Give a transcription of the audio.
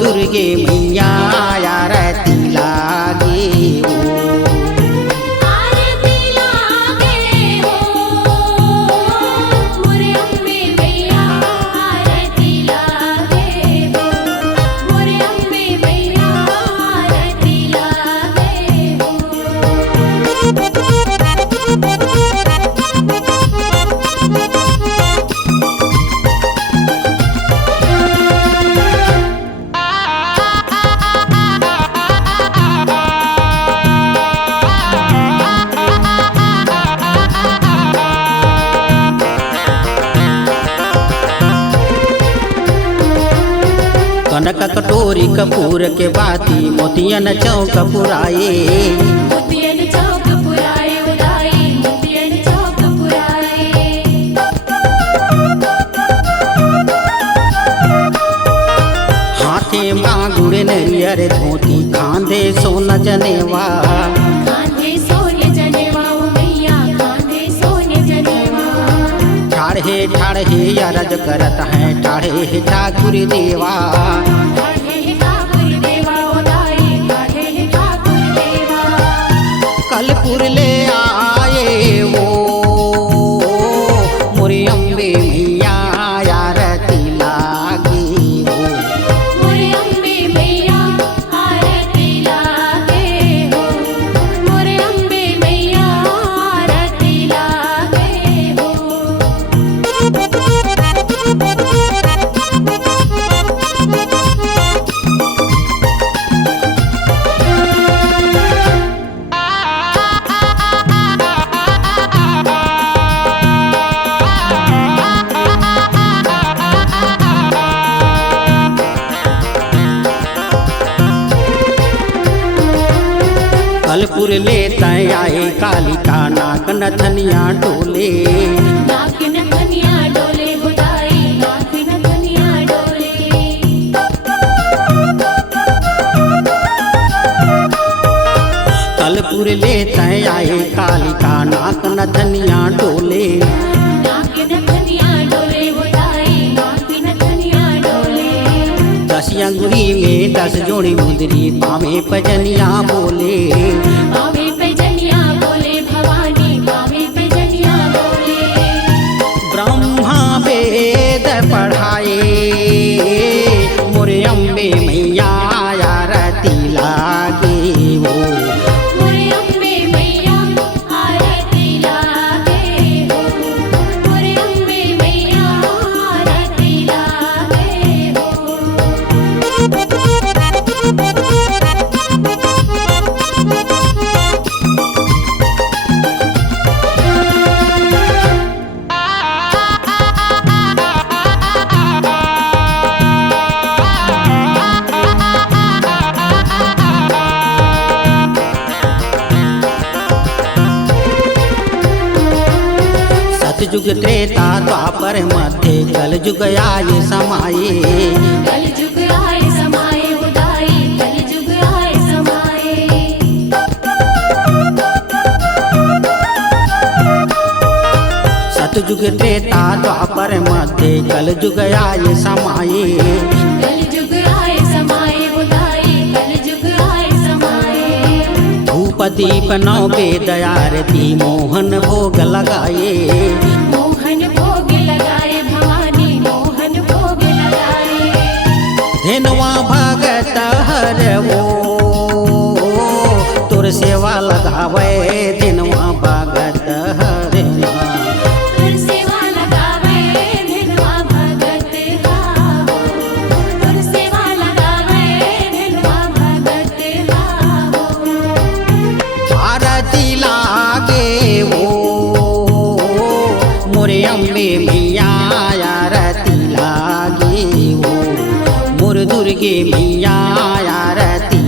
दुर्गे मैया आरती लागे हो। आरती लागे हो मोर अम्बे मैया आरती लागे हो मोर अम्बे मैया आरती लागे हो। कनक कटोरी कपूर के बाती मोतियन चौक पुराए। मोतियन चौक पुराए उदाई मोतियन चौक पुराए। हाथे मांगुड़ नरियर धोती खांधे सोन जनेवा। कांधे सोने जनेवा ओ मैया कांधे सोने जनेवा। ठाढ़े ठाढ़े अरज करत हैं ठाढ़े ठाकुर देवा। ठाढ़े ठाकुर देवा उदाई ठाढ़े ठाकुर देवा। कलपुर ले आए वो मोरे अम्बे मैया आरती लागे हो। मोर अम्बे मैया आरती लागे हो मोर अम्बे मैया आरती लागे हो। कलपुर ले तय आए कालिका नाक नथनिया डोले। नाक नथनिया डोले बुदाई नाक नथनिया डोले। कलपुर ले तय आए कालिका नाक नथनिया डोले। नाक नथनिया डोले बुदाई नाक नथनिया डोले। 10 अंगुरी में 10 जोड़ी मुंदरी पावे पजनिया बोले। पावे पे जनिया बोले भवानी पावे पे जनिया बोले। ब्रह्मा वेद पढ़ाए मोरे अम्बे मैया आरती लागे हो। मोर अम्बे मैया आरती लागे हो मोर अम्बे मैया आरती लागे हो। सतयुग त्रेता द्वापर मध्य कलयुग आए समाये। कलयुग आए समाए उदाई कलयुग आए समाए। सतयुग त्रेता द्वापर मध्य कलयुग आए समाये। कलयुग आए समाए उदाई कलयुग आए समाए। धूप दीप नौ वेद आरती मोहन भोग लगाए। मोहन भोग लगाए भवानी मोहन भोग लगाए। धेनवा भगत हर वो तोर सेवा लगावे। धेनवा भगत हर तुर सेवा लगावे धनवा भगत हाहो तुर सेवा लगावे धनवा भगत हाहो। आरती लागे वो मोरे अम्बे मैया आरती लागे वो मोर दुर्गे मैया आरती